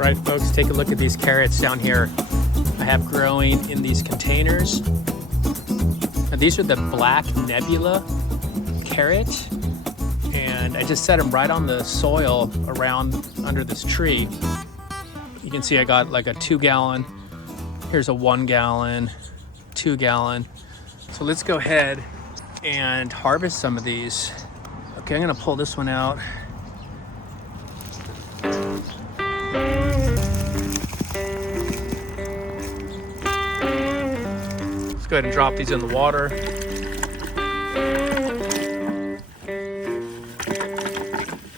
All right, folks, take a look at these carrots down here I have growing in these containers. Now, these are the Black Nebula Carrot, and I just set them right on the soil around under this tree. You can see I got like a 2-gallon. Here's a 1-gallon, 2-gallon. So let's go ahead and harvest some of these. Okay, I'm gonna pull this one out. Let's go ahead and drop these in the water.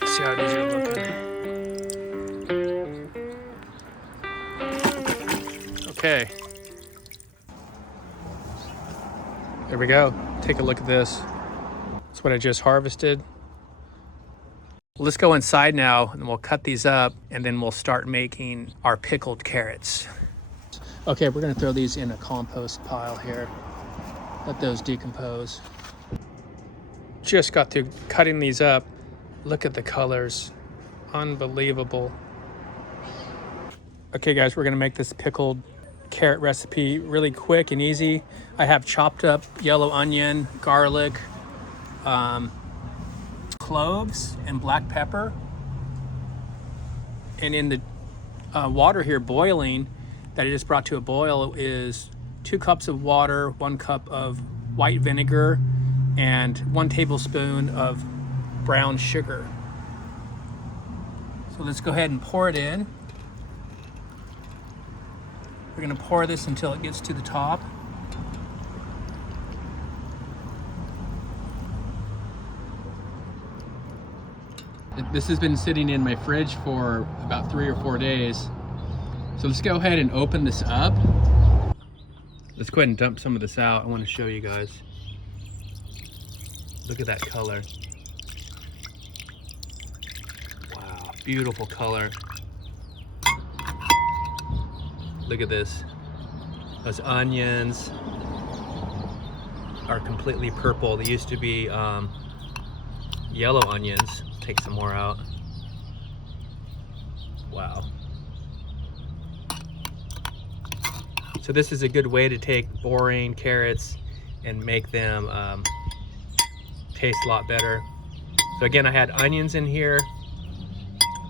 Let's see how these are looking. Okay. There we go. Take a look at this. That's what I just harvested. Well, let's go inside now and we'll cut these up and then we'll start making our pickled carrots. Okay, we're gonna throw these in a compost pile here. Let those decompose. Just got through cutting these up. Look at the colors. Unbelievable. Okay guys, we're gonna make this pickled carrot recipe really quick and easy. I have chopped up yellow onion, garlic, cloves, and black pepper. And in the water here boiling that I just brought to a boil is 2 cups of water, 1 cup of white vinegar, and 1 tablespoon of brown sugar. So let's go ahead and pour it in. We're gonna pour this until it gets to the top. This has been sitting in my fridge for about 3 or 4 days. So let's go ahead and open this up. Let's go ahead and dump some of this out. I want to show you guys. Look at that color. Wow, beautiful color. Look at this. Those onions are completely purple. They used to be yellow onions. Take some more out. Wow. So this is a good way to take boring carrots and make them taste a lot better. So again, I had onions in here.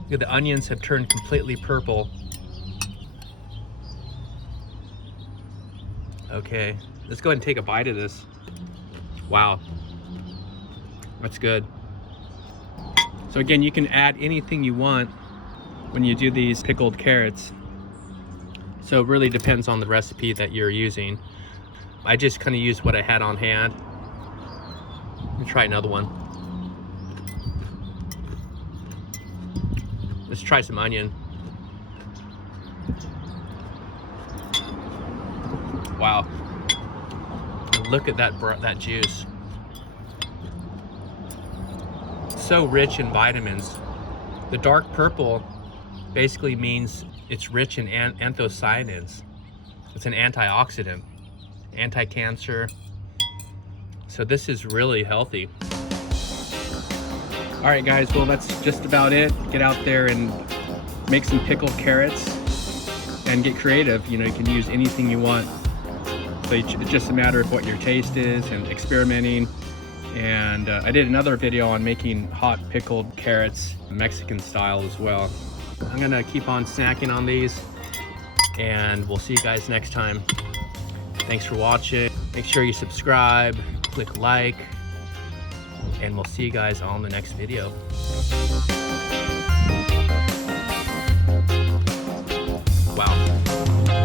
Look at the onions have turned completely purple. Okay, let's go ahead and take a bite of this. Wow, that's good. So again, you can add anything you want when you do these pickled carrots. So it really depends on the recipe that you're using. I just kind of used what I had on hand. Let me try another one. Let's try some onion. Wow. Look at that juice. So rich in vitamins. The dark purple basically means it's rich in anthocyanins. It's an antioxidant, anti-cancer. So this is really healthy. All right guys, well that's just about it. Get out there and make some pickled carrots and get creative. You know, you can use anything you want. So it's just a matter of what your taste is and experimenting. And I did another video on making hot pickled carrots, Mexican style as well. I'm gonna keep on snacking on these and we'll see you guys next time. Thanks for watching. Make sure you subscribe, click like, and we'll see you guys on the next video.